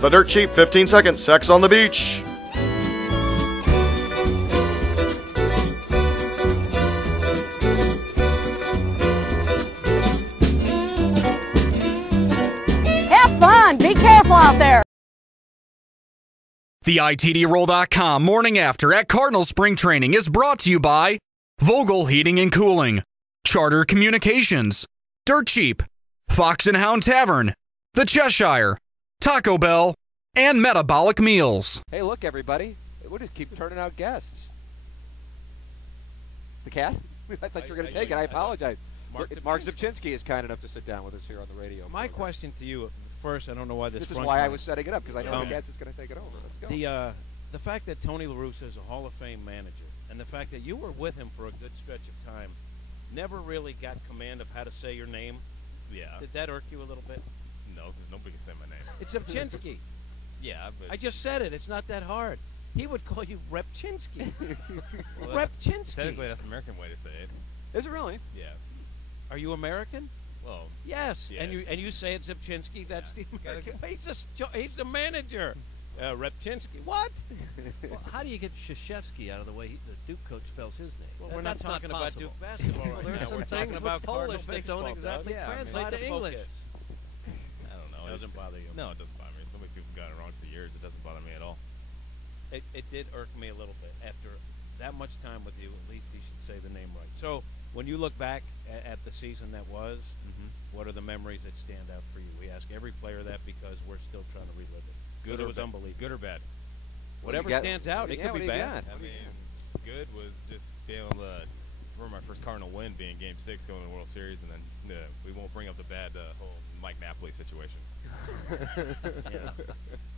The Dirt Cheap 15 Second Sex on the Beach. Have fun. Be careful out there. The ITDRoll.com Morning After at Cardinals Spring Training is brought to you by Vogel Heating and Cooling, Charter Communications, Dirt Cheap, Fox and Hound Tavern, The Cheshire, Taco Bell, and Metabolic Meals. Hey, look, everybody. We'll just keep turning out guests. The cat? I thought you were going to take it. I apologize. Marc Rzepczynski is kind enough to sit down with us here on the radio. My question to you, first, I don't know why this is why I was setting it up, because I know the cat's is going to take it over. Let's go. The fact that Tony La Russa is a Hall of Fame manager, and the fact that you were with him for a good stretch of time, never really got command of how to say your name. Yeah. Did that irk you a little bit? No, because nobody can say my name. It's Rzepczynski. Yeah, but I just said it. It's not that hard. He would call you Rzepczynski. Well, Rzepczynski. Technically, that's the American way to say it. Is it really? Yeah. Are you American? Well, yes. yes. And you say it's Rzepczynski. That's the American. He's the manager. Rzepczynski. What? Well, how do you get Krzyzewski out of the way the Duke coach spells his name? Well, we're not talking about Duke basketball right there are now. some We're things talking about with Polish Cardinal that don't baseball, exactly Doug. translate to English. I don't know. It doesn't bother you. No, it doesn't bother me. So many people got it wrong for years. It doesn't bother me at all. It did irk me a little bit. After that much time with you, at least you should say the name right. So when you look back at the season that was, what are the memories that stand out for you? We ask every player that because we're still trying to relive it. Good or it was unbelievable. Good or bad? Whatever stands out. It could be bad. I mean, good was just being able to remember my first Cardinal win being Game 6 going to the World Series, and then we won't bring up the bad whole Mike Napoli situation. Yeah.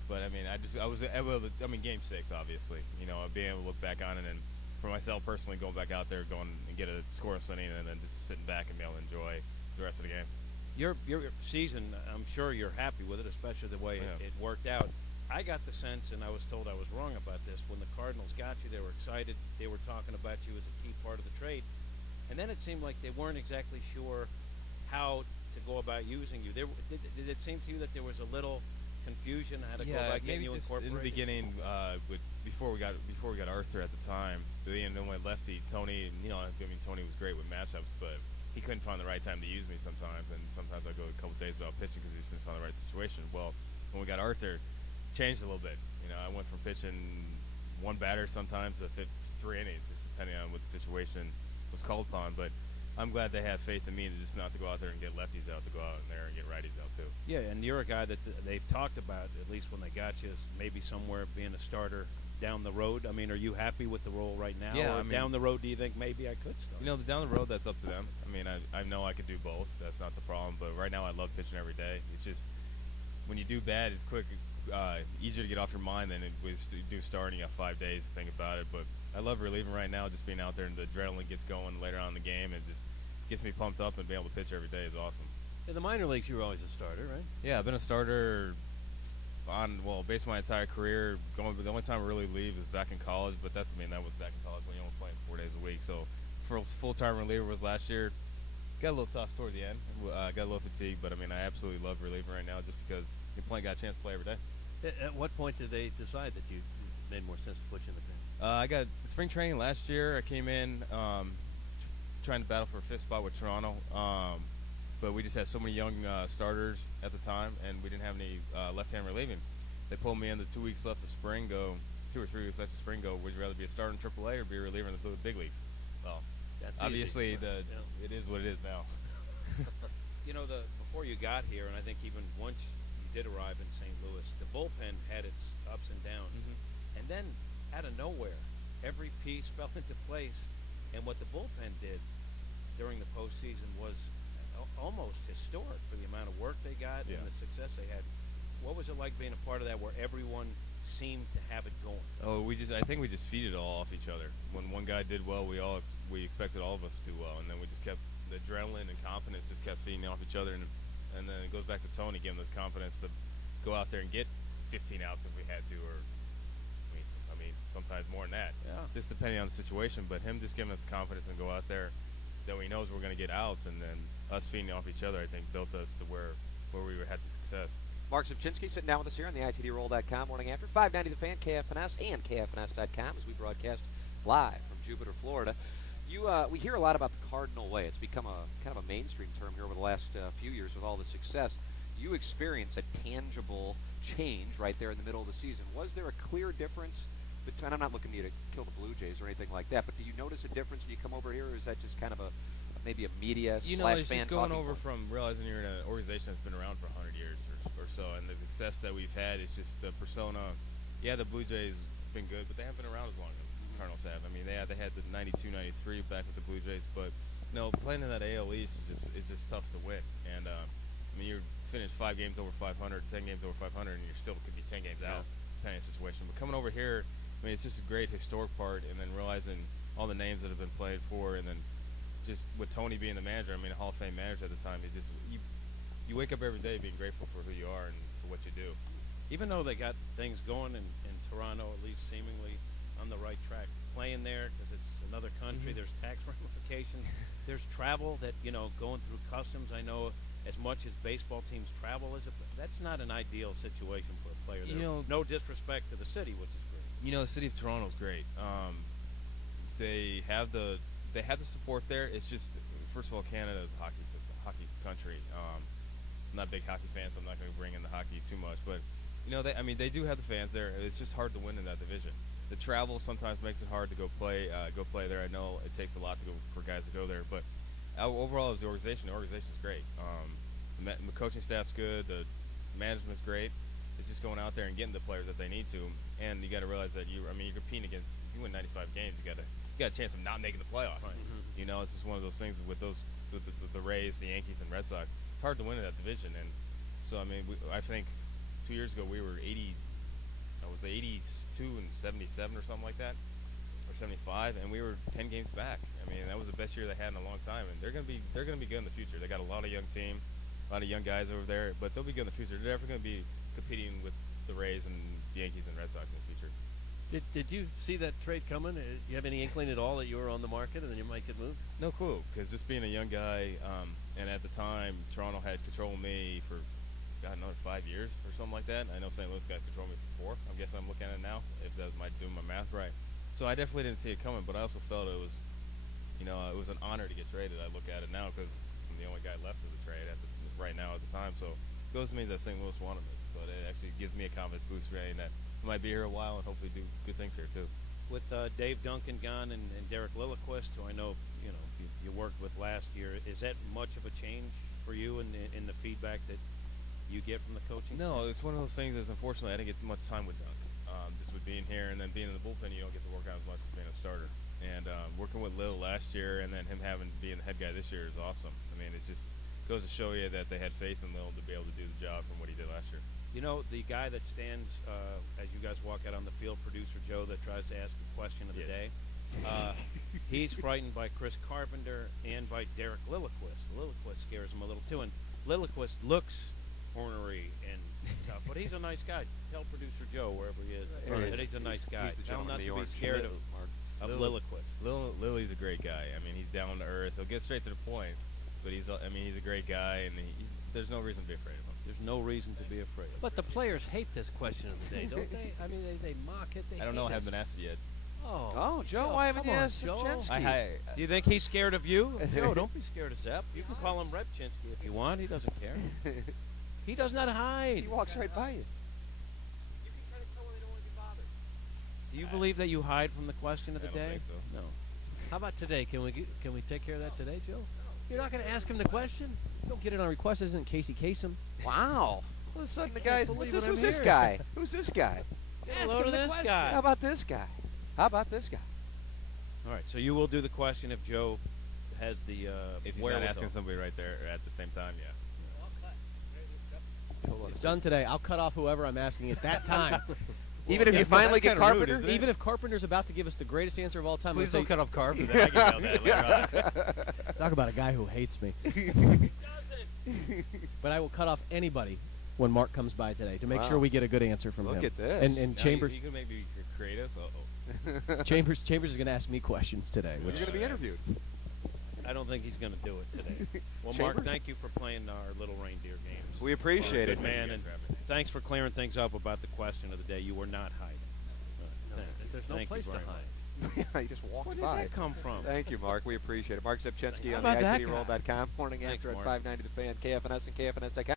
But I mean, I was able to, I mean, Game 6 obviously, you know, being able to look back on it, and for myself personally going back out there, going and get a scoreless inning, and then just sitting back and be able to enjoy the rest of the game. Your season, I'm sure you're happy with it, especially the way it worked out. I got the sense, and I was told I was wrong about this, when the Cardinals got you, they were excited. They were talking about you as a key part of the trade. And then it seemed like they weren't exactly sure how to go about using you. Did it seem to you that there was a little confusion how to go about getting you incorporated? In the beginning, before we got Arthur at the time, being the only lefty, Tony, you know, I mean, Tony was great with matchups, but he couldn't find the right time to use me sometimes, and sometimes I'd go a couple days without pitching because he just didn't find the right situation. Well, when we got Arthur, changed a little bit. You know, I went from pitching one batter sometimes to 3 innings, just depending on what the situation was called upon. But I'm glad they had faith in me to just not to go out there and get lefties out, to go out in there and get righties out too. Yeah, and you're a guy that they've talked about, at least when they got you, is maybe somewhere being a starter down the road. I mean, are you happy with the role right now? Yeah, or I mean, down the road, do you think maybe I could start? You know, down the road, that's up to them. I mean, I know I could do both. That's not the problem. But right now, I love pitching every day. It's just when you do bad, it's quick. Easier to get off your mind than it was to do starting. You have 5 days to think about it, but I love relieving right now. Just being out there and the adrenaline gets going later on in the game, and just gets me pumped up, and being able to pitch every day is awesome. In the minor leagues, you were always a starter, right? Yeah, I've been a starter based my entire career. The only time I really leave is back in college, but that was back in college when you only playing 4 days a week. So for a full-time reliever was last year. Got a little tough toward the end. Got a little fatigued, but I mean, I absolutely love relieving right now just because you got a chance to play every day. At what point did they decide that you made more sense to put you in the pen? I got spring training last year. I came in trying to battle for a fifth spot with Toronto, but we just had so many young starters at the time, and we didn't have any left-hand relieving. They pulled me in the 2 weeks left of spring, 2 or 3 weeks left of spring, would you rather be a starter in AAA or be a reliever in the big leagues? Well, that's obviously it is what it is now. You know, before you got here, and I think even once you did arrive in St. Louis, the bullpen had its ups and downs. And then, out of nowhere, every piece fell into place. And what the bullpen did during the postseason was almost historic for the amount of work they got and the success they had. What was it like being a part of that, where everyone seemed to have it going? Oh, I think we just feeded it all off each other. When one guy did well, we expected all of us to do well, and then we just kept the adrenaline and confidence just kept feeding off each other, and then it goes back to Tony giving us confidence to go out there and get 15 outs if we had to, or I mean sometimes more than that. Yeah. Just depending on the situation, but him just giving us confidence and go out there that he knows we're going to get outs, and then us feeding off each other, I think built us to where we had the success. Marc Rzepczynski sitting down with us here on the ITDRoll.com morning after 590 The Fan, KFNS, and KFNS.com as we broadcast live from Jupiter, Florida. We hear a lot about the Cardinal way. It's become a kind of a mainstream term here over the last few years with all the success. You experienced a tangible change right there in the middle of the season. Was there a clear difference between, I'm not looking at you to kill the Blue Jays or anything like that, but do you notice a difference when you come over here, or is that just kind of maybe a media You know, it's just going over from realizing you're in an organization that's been around for 100 years or so, and the success that we've had is just the persona. Yeah, the Blue Jays have been good, but they haven't been around as long as the Cardinals have. I mean, they had the 92, 93 back with the Blue Jays, but no, playing in that AL East is just tough to win. And I mean, you're finished 5 games over 500, 10 games over 500, and you're still could be 10 games out, depending on the situation. But coming over here, I mean, it's just a great historic part, and then realizing all the names that have been played for, and then just with Tony being the manager, I mean, a Hall of Fame manager at the time, you wake up every day being grateful for who you are and for what you do. Even though they got things going in Toronto, at least seemingly on the right track, playing there because it's another country, there's tax ramifications, there's travel that, going through customs. I know as much as baseball teams travel, that's not an ideal situation for a player. No disrespect to the city, which is great. The city of Toronto is great. They have the support there. It's just, first of all, Canada is a hockey country. I'm not a big hockey fan, so I'm not going to bring in the hockey too much. But they do have the fans there. It's just hard to win in that division. The travel sometimes makes it hard to go play there. I know it takes a lot for guys to go there, but overall, as the organization is great. The coaching staff's good. The management's great. It's just going out there and getting the players that they need to. And you got to realize that you're competing against. You win 95 games, you got a chance of not making the playoffs. Right. It's just one of those things with the Rays, the Yankees, and Red Sox. It's hard to win in that division, and so I think 2 years ago we were 80. I was 82 and 77 or something like that, or 75, and we were 10 games back. I mean, that was the best year they had in a long time, and they're gonna be good in the future. They got a lot of young team, a lot of young guys over there, but they'll be good in the future. They're never gonna be competing with the Rays and the Yankees and Red Sox in the future. Did you see that trade coming? Do you have any inkling at all that you were on the market and then you might get moved? No clue, because just being a young guy, and at the time, Toronto had control of me for, another 5 years or something like that. I know St. Louis got control of me for 4. I guess I'm looking at it now, if that might do my math right. So I definitely didn't see it coming, but I also felt it was, it was an honor to get traded. I look at it now because I'm the only guy left of the trade right now at the time. So it goes to me that St. Louis wanted me. So it actually gives me a confidence boost for that I might be here a while and hopefully do good things here too. With Dave Duncan gone and Derek Lilliquist, who I know you worked with last year, is that much of a change for you in the feedback that you get from the coaching staff? It's one of those things. Unfortunately, I didn't get much time with Dunk. Just with being here and then being in the bullpen, you don't get to work out as much as being a starter. And working with Lil last year and then him being the head guy this year is awesome. I mean, it just goes to show you that they had faith in Lil to be able to do the job from what he did last year. The guy that stands as you guys walk out on the field, producer Joe, that tries to ask the question of the day, he's frightened by Chris Carpenter and by Derek Lilliquist. Lilliquist scares him a little too, and Lilliquist looks ornery and tough, but he's a nice guy. Tell producer Joe, wherever he is, that he's a nice guy. Tell him not to be scared of Lilliquist. Lily's a great guy. I mean, he's down to earth. He'll get straight to the point, but he's a great guy, and there's no reason to be afraid of him. There's no reason to be afraid. But the players hate this question of the day, don't they? I mean, they mock it. I don't know. I haven't been asked it yet. Oh, Joe, why haven't you asked Joe? Rzepczynski? Do you think he's scared of you? Joe, don't be scared of Zepp. You can call him Rzepczynski if you want. He doesn't care. He does not hide. He walks right by you. You can kind of tell when they don't want to be bothered. Do you believe that you hide from the question of the day? I don't think so. No. How about today? Can we take care of that today, Joe? You're not going to ask him the question? Don't get it on request. This isn't Casey Kasem. Wow. All of a sudden, the guy. believe Who's it, I'm this here. guy? Who's this guy? Hello to this guy. How about this guy? How about this guy? All right, so you will do the question if Joe has the If he's not asking somebody right there at the same time, yeah. It's done today. I'll cut off whoever I'm asking at that time. Even if you finally get Carpenter? Rude, Even if Carpenter's about to give us the greatest answer of all time. Please don't cut off Carpenter. I can yell that later on. Talk about a guy who hates me. But I will cut off anybody when Mark comes by today to make sure we get a good answer from him. Look at this. And Chambers. You can make me creative. Chambers is going to ask me questions today. You're going to be interviewed. I don't think he's going to do it today. Well, Chambers? Mark, thank you for playing our little reindeer games. We appreciate it, Good man, and thanks for clearing things up about the question of the day. You were not hiding. There's no Thank you place to very hide. You just walked Where did by. that come from? Thank you, Mark. We appreciate it. Marc Rzepczynski How on the about that ITDRoll.com. Morning Thanks, after at Mark. 590 The Fan, KFNS and KFNS.com.